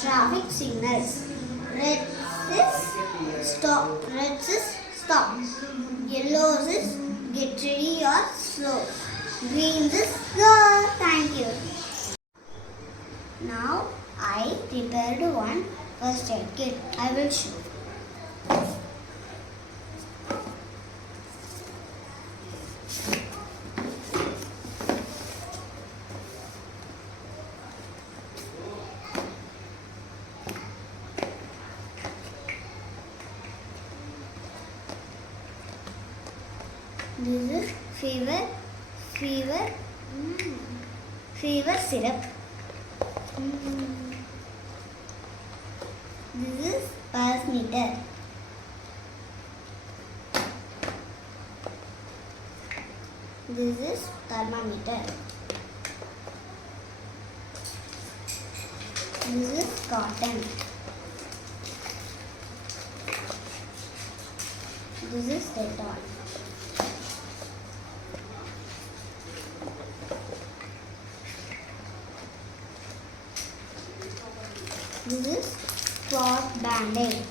traffic signals. Red is stop. Red is stop. Yellow is get ready or slow. Green is go. Thank you. Now I prepared one first aid kit. I will show. This is fever syrup. This is pulse meter. This is thermometer. This is cotton. This is Dettol. This is cloth band-aid.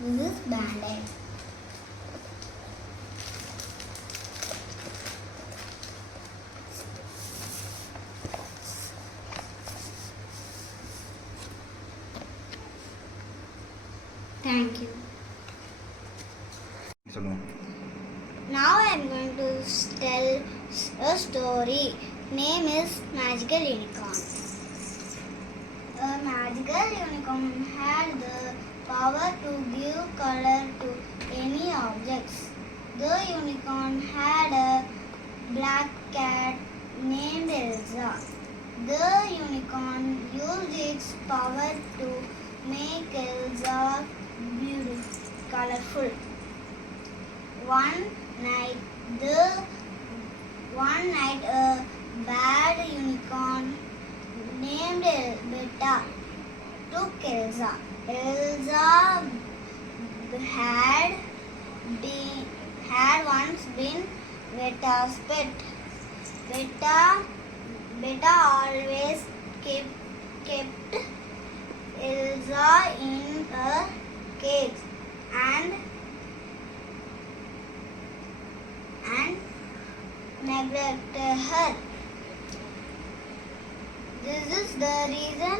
This is band-aid. Thank you. Now I am going to tell a story. Name is Magical Unicorn. A magical unicorn had the power to give color to any objects. The unicorn had a black cat named Elsa. The unicorn used its power to make Elsa beautiful, colorful. One night a bad unicorn named Beta took Elsa. Elsa had once been Beta's pet. Beta always kept Elsa in a cage and neglected her. This is the reason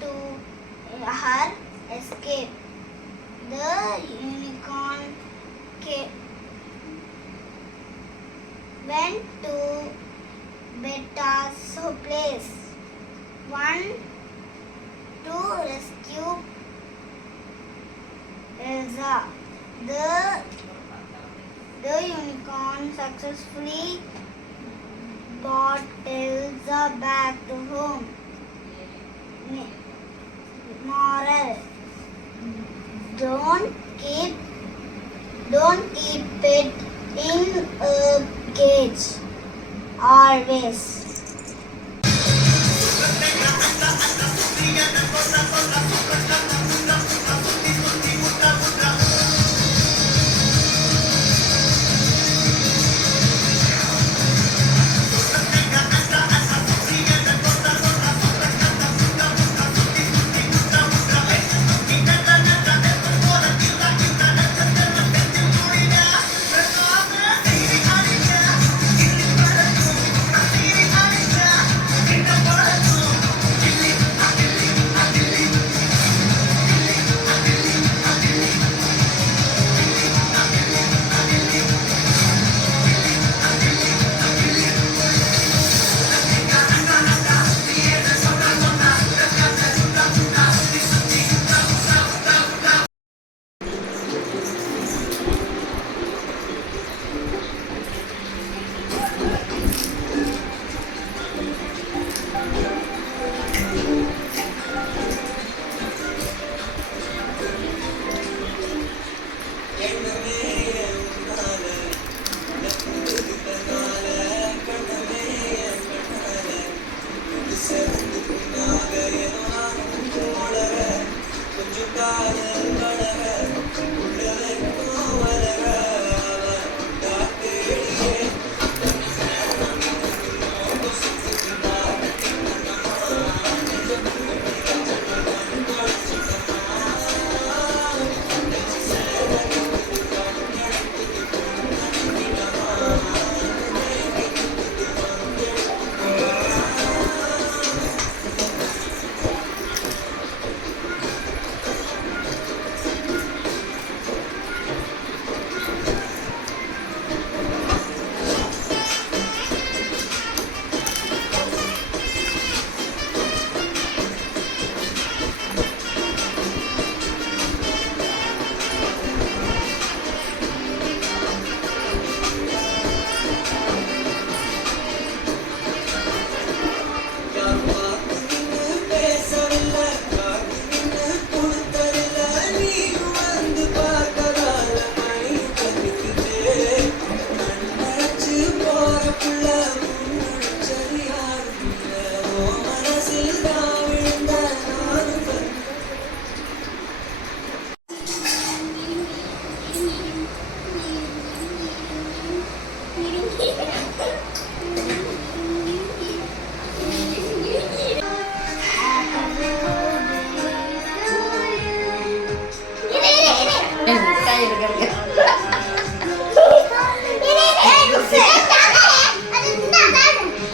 to her escape. The unicorn went to Beta's place to rescue Elsa. The unicorn successfully brought Elsa back to home. Moral: Don't keep it in a cage. Always.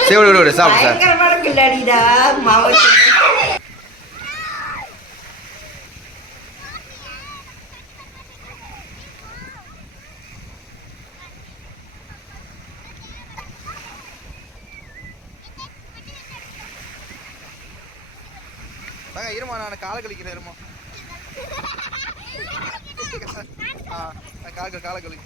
சரி விடு விடு சாப்பிடு sir. பயங்கரமான கில்லாடிடா மாவட்ட. இருமா நான் காலை கழிக்கிறேன் இருமா. காலை கழி.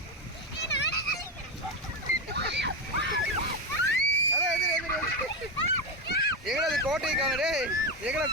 எங்கடா கோட்டை காணடே எங்கடா